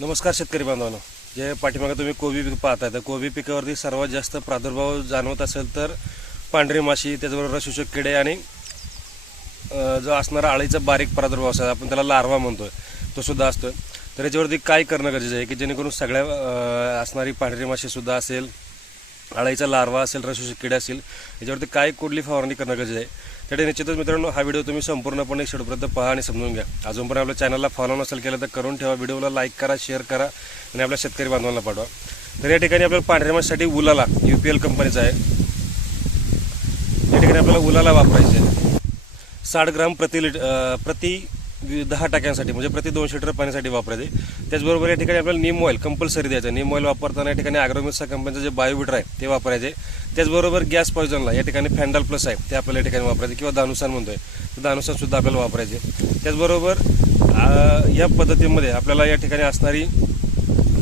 नमस्कार शेतकरी बांधवांनो. जे पाठीमागे तुम्ही कोबी पीक पाहताय. तर कोबी पिकावरती सर्वात जास्त प्रादुर्भाव जाणवत असेल तर पांढरी माशी त्याचबरोबर शोषक किडे आणि जो असणारा आळीचा बारीक प्रादुर्भाव असतो आपण त्याला लार्वा म्हणतोय. तो सुद्धा असतो तर याच्यावरती काय करणं गरजेचं आहे? की जेणेकरून सगळ्या असणारी पांढरी माशी सुद्धा असेल अळाईचा लार्वा असेल रसोशी किडे असेल याच्यावरती काय कुठली फवारणी करणं गरजेचं आहे? त्यासाठी निश्चितच मित्रांनो हा व्हिडिओ तुम्ही संपूर्णपणे शेवटपर्यंत पहा आणि समजून घ्या. अजूनपर्यंत आपल्या चॅनलला फॉलो नसेल केलं तर करून ठेवा. व्हिडिओला लाईक करा शेअर करा आणि आपल्या शेतकरी बांधवांना पाठवा. तर या ठिकाणी आपल्याला पांढऱ्यामाससाठी उलाला यू पी एल कंपनीचा आहे. या ठिकाणी आपल्याला उलाला वापरायचं आहे. साठ ग्राम प्रति लिट प्रति दहा टाक्यांसाठी म्हणजे प्रति दोनशे लिटर पाण्यासाठी वापरायचे. त्याचबरोबर या ठिकाणी आपल्याला नीम ऑइल कंपल्सरी द्यायचं. नीम ऑइल वापरताना या ठिकाणी अॅग्रोमिक्सा कंपनीचं जे बायोविटर आहे ते वापरायचे. त्याचबरोबर गॅस पॉयझनला या ठिकाणी फॅन्डल प्लस आहे ते आपल्याला या ठिकाणी वापरायचे. किंवा दानुसान म्हणतोय तर दानुसान सुद्धा आपल्याला वापरायचे. त्याचबरोबर या पद्धतीमध्ये आपल्याला या ठिकाणी असणारी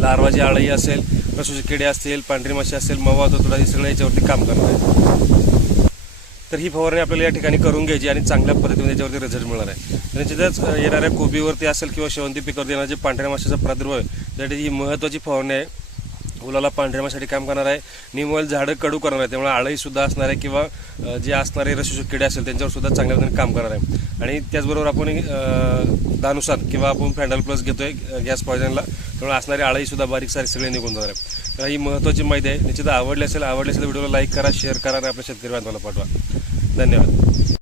लार्वाची आळी असेल रसुचे किडे असतील पांढरी माशी असेल मवा तुडा हे सगळं याच्यावरती काम करणार आहे तर ही फवारणी आपल्याला या ठिकाणी करून घ्यायची आणि चांगल्या पद्धतीने त्याच्यावरती रिझल्ट मिळणार आहे. म्हणजे आणि निश्चितच येणाऱ्या कोबीवरती असेल किंवा शेवंती पिकावरती येणार जे पांढऱ्या माशाचा प्रादुर्भाव आहे त्यासाठी ही महत्त्वाची फवारणी आहे. उलाला पांढऱ्या माशासाठी काम करणार आहे. निमोल झाडं कडू करणार आहे. त्यामुळे आळी सुद्धा असणार आहे किंवा जे असणारे रसुषक किडे असेल त्यांच्यावर सुद्धा चांगल्या पद्धतीने काम करणार आहे. आणि त्याचबरोबर आपण दानुसार किंवा आपण फॅन्डल प्लस घेतोय गॅस पॉयझनला त्यामुळे असणारी आळी सुद्धा बारीक सारी सगळे निघून जाणार आहे. तर ही महत्त्वाची माहिती आहे. निश्चित आवडली असेल आवडली असेल व्हिडिओला लाईक करा शेअर करा आणि आपल्या शेतकरी बांधवाला पाठवा. धन्यवाद.